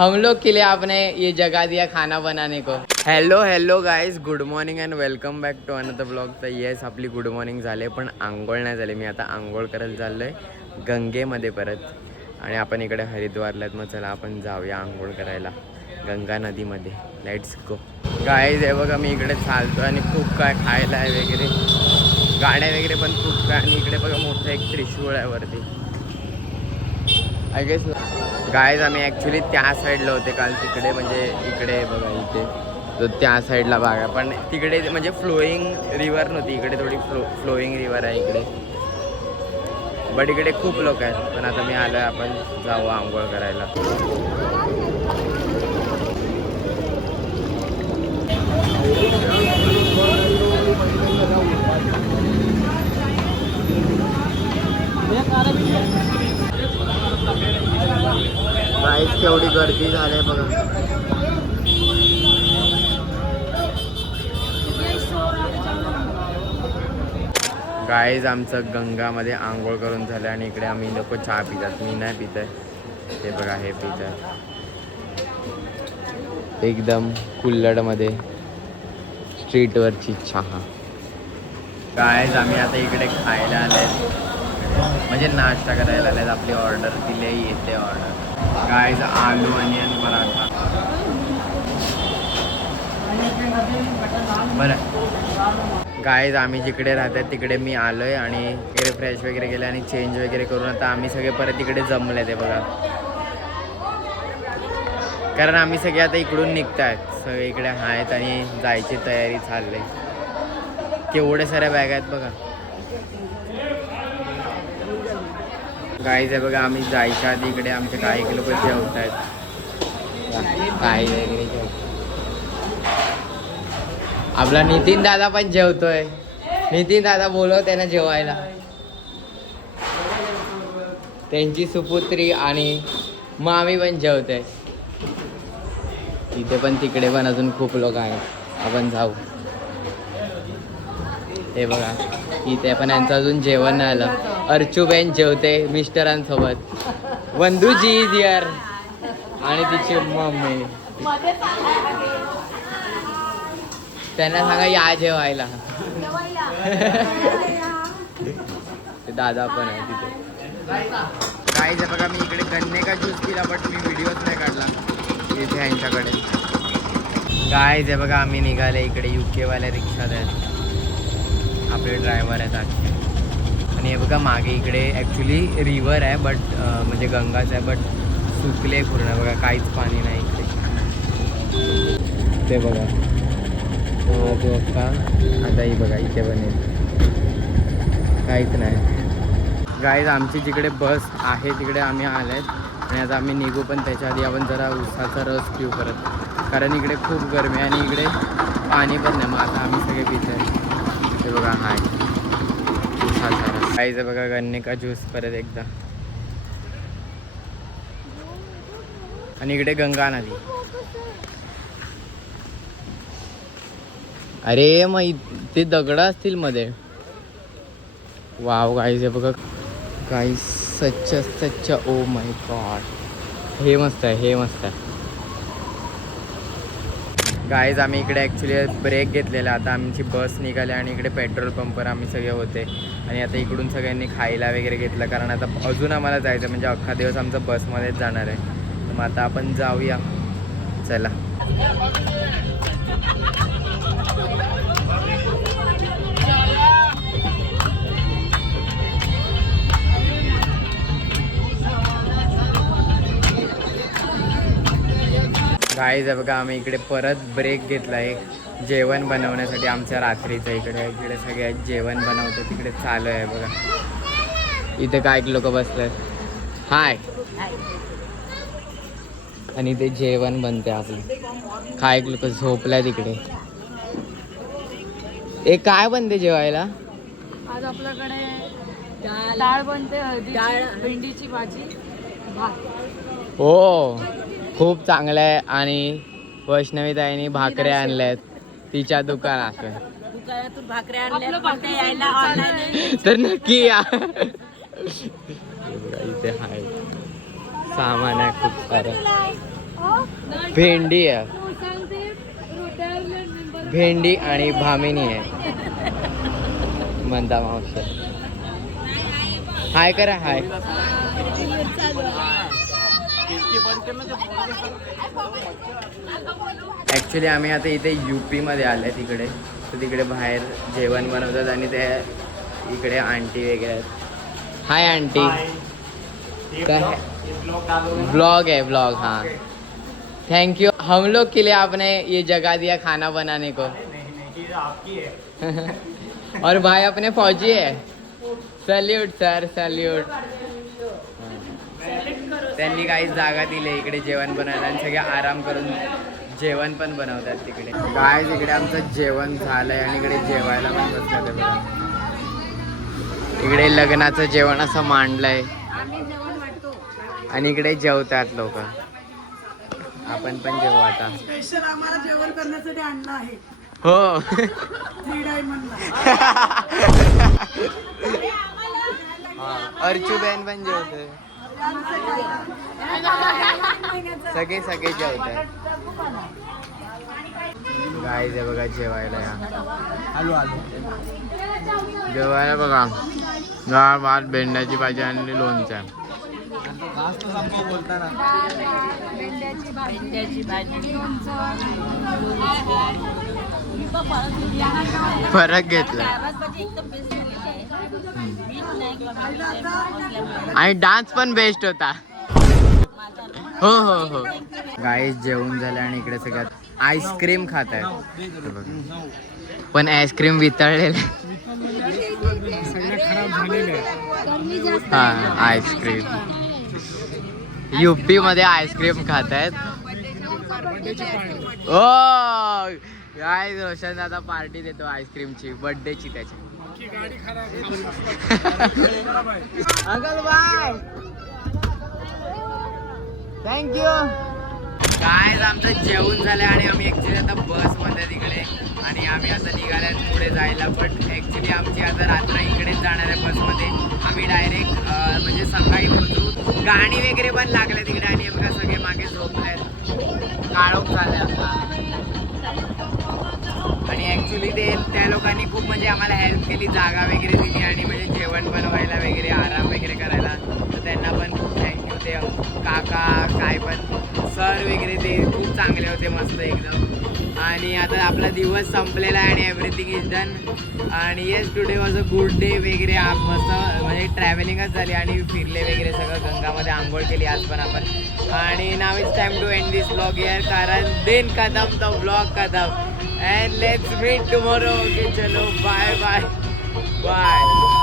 हम लोग के लिए आपने ये जगह दिया खाना बनाने को. Hello guys, good morning and welcome back to another blog. तर येस, आपली गुड मॉर्निंग झाले, पण आंघोळ नाही झाली. मी आता आंघोळ करायला चाललो आहे गंगेमध्ये परत. आणि आपण इकडे हरिद्वारला आहेत. मग चला आपण जाऊया आंघोळ करायला गंगा नदीमध्ये. Let's go guys. हे बघा, मी इकडे चालतो आणि खूप काय खायला आहे वगैरे, गाड्या वगैरे पण खूप काय. आणि इकडे बघा मोठं एक त्रिशूळ आहे वरती. आय गेस गाईज आम्ही ॲक्च्युली त्या साईडला होते काल, तिकडे म्हणजे इकडे बघा इथे, तो त्या साईडला बघा. पण तिकडे म्हणजे फ्लोईंग रिव्हर नव्हती, इकडे थोडी फ्लोईंग रिव्हर आहे इकडे. बट इकडे खूप लोक आहेत. पण आता मी आलो आहे, आपण जाऊ आंघोळ करायला. गाईज केवढी गर्दी झाली बघा. गाईज आमचं गंगामध्ये आंघोळ करून झालं आणि इकडे आम्ही लोक चहा पितात. मी नाही पित आहे, ते बघा हे पित आहे एकदम कुल्हडमध्ये स्ट्रीटवरची चहा. गाईज आम्ही आता इकडे खायला आले, म्हणजे नाश्ता करायला आले. आपली ऑर्डर दिली, येते ऑर्डर. गाईज आलू अनियन पराठा. बरं गाईज, आम्ही जिकडे राहतात तिकडे मी आलो आहे आणि इकडे फ्रेश वगैरे केलं आणि चेंज वगैरे करून आता आम्ही सगळे परत इकडे जमले. ते बघा, कारण आम्ही सगळे आता इकडून निघत आहेत, सगळे इकडे आहेत आणि जायची तयारी चालली. केवढ्या साऱ्या बॅग आहेत बघा. गाईज आहे बघा, आम्ही जायच्या आधी इकडे आमचे काही लोक जेवत आहेत. काही वगैरे जेवत. आपला नितीन दादा पण जेवतोय. नितीन दादा बोलव त्यांना जेवायला. त्यांची सुपुत्री आणि मामी पण जेवते. तिथे पण तिकडे पण अजून खूप लोक आहेत. आपण जाऊ. हे बघा, इथे पण यांचं अजून जेवण नाही आलं. अर्चूबेन जेवते मिस्टरांसोबत. वंदूजी इज हिअर आणि तिची मम्मी. त्यांना सांगा या जेवायला. ते दादा पण आहे तिथे. काय जे बघा, मी इकडे गन्ने का ज्यूस पिला, बट मी व्हिडिओच नाही काढला इथे यांच्याकडे. काय जे बघा, आम्ही निघाले इकडे. UK-वाल्या रिक्षात आहेत, आपले ड्रायव्हर आहेत आजचे. आणि हे बघा मागे इकडे ॲक्च्युली रिव्हर आहे, बट म्हणजे गंगाच आहे, बट सुकले पूर्ण. बघा काहीच पाणी नाही इकडे. ते बघा तो का आता ही बघा इथे पण काहीच नाही. गाईज आमची जिकडे बस आहे तिकडे आम्ही आले आहेत आणि आता आम्ही निघू. पण त्याच्या आधी आपण जरा उसाचा रस पिऊ परत, कारण इकडे खूप गरमी आहे आणि इकडे पाणी पण नाही. मग आता आम्ही सगळे पितो आहे. ते बघा हाय उसाचा रस. गाईज बघा गन्ने का ज्यूस परत एकदा. आणि इकडे गंगा नदी. अरे मग ते दगड असतील मध्ये. वाव गाईज, बघा गाईज, सच्च ओ माय गॉड. हे मस्त आहे, हे मस्त आहे. गाईज आम्ही इकडे ॲक्च्युली ब्रेक घेतलेला. आता आमची बस निघाली आणि इकडे पेट्रोल पंपवर आम्ही सगळे होते. आणि आता इकडून सगळ्यांनी खायला वगैरे घेतलं, कारण आता अजून आम्हाला जायचं, म्हणजे अख्खा दिवस आमचा बसमध्येच जाणार आहे. तर मग आता आपण जाऊया, चला. गाईज आहे बघा, आम्ही इकडे परत ब्रेक घेतला एक जेवण बनवण्यासाठी आमच्या रात्रीचं. इकडे सगळे जेवण बनवतो, तिकडे चालू आहे बघा. इथे काय लोक बसतात. हाय. आणि ते जेवण बनते आपलं. काय लोक झोपलाय तिकडे. हे काय बनते जेवायला आज आपल्याकडे? डाळ बनते, डाळ, भेंडीची भाजी, भात. हो, खूप चांगलं आहे. आणि वैष्णवी ताईंनी भाकऱ्या आणल्यात तिच्या दुकानातून. दुकानातून भाकऱ्या आणल्या तर नक्की या. इथे आहे सामान आहे खूप सारं. भेंडी आहे, भेंडी आणि भामिनी आहे म्हणता मावशी. हाय करा हाय. ॲक्च्युली आम्ही आता इथे UP मध्ये आले तिकडे, तर तिकडे बाहेर जेवण बनवतात आणि ते इकडे आंटी वगैरे आहेत. Hi aunty. काय ब्लॉग है ब्लॉग. हाँ थैंक यू, हम लोग के लिए आपने ये जगह दिया खाना बनाने को. आपकी है. और भाई अपने फौजी है. Salute sir salute. त्यांनी काही जागा दिली इकडे जेवण बनवायला आणि सगळे आराम करून जेवण पण बनवतात तिकडे. काय इकडे आमचं जेवण झालंय आणि इकडे जेवायला पण बसतात ते बघा. इकडे लग्नाचं जेवण असं मांडलंय आणि इकडे जेवतात लोक. आपण पण जेवू आता. स्पेशल आम्हाला जेवण करण्यासाठी आणलं आहे. हो 3 डायमंडला. अर्चू बॅन पण जेवते. सगळे सगळे जेवतात. गाईज आहे बघा जेवायला या. जेवायला बघा डाळ भात भेंड्याची भाजी आणि लोणचं. भेंड्याची भाजी. फरक घेतला आणि डान्स पण बेस्ट होता. हो हो हो. गाईस जेवण झालं आणि इकडे सगळ्यात आईस्क्रीम खात आहे. पण आईस्क्रीम वितळलेलं. हा आईस्क्रीम UP मध्ये आईस्क्रीम खात आहेत. ओ काय रोशन दादा पार्टी देतो आईस्क्रीमची बर्थडेची त्याची. Uncle bye thank you. काय आमचं जेवण झालं आणि आम्ही ॲक्च्युली आता बसमध्ये तिकडे आणि आम्ही आता निघाल्या पुढे जायला. बट ॲक्च्युली आमची आता रात्र इकडेच जाणार आहे बसमध्ये. आम्ही डायरेक्ट म्हणजे सकाळी पोहोचू. गाणी वगैरे पण लागले तिकडे आणि बघा सगळे मागे झोपले काळोख झाले आता. आणि ॲक्च्युली ते त्या लोकांनी खूप म्हणजे आम्हाला हेल्प केली, जागा वगैरे दिली आणि म्हणजे जेवण बनवायला वगैरे आराम वगैरे करायला. तर त्यांना पण खूप थँक्यू. ते काका काय पण सर वगैरे ते खूप चांगले होते, मस्त एकदम. आणि आता आपला दिवस संपलेला आहे आणि एव्हरीथिंग इज डन. आणि yes today was a good day वगैरे. मस्त म्हणजे ट्रॅव्हलिंगच झाली आणि फिरले वगैरे सगळं. गंगामध्ये आंघोळ केली आज पण आपण. आणि नाव it's time to end this blog here कारण दिन खतम तो ब्लॉग खतम. And let's meet tomorrow. Okay, chalo, bye bye. Bye.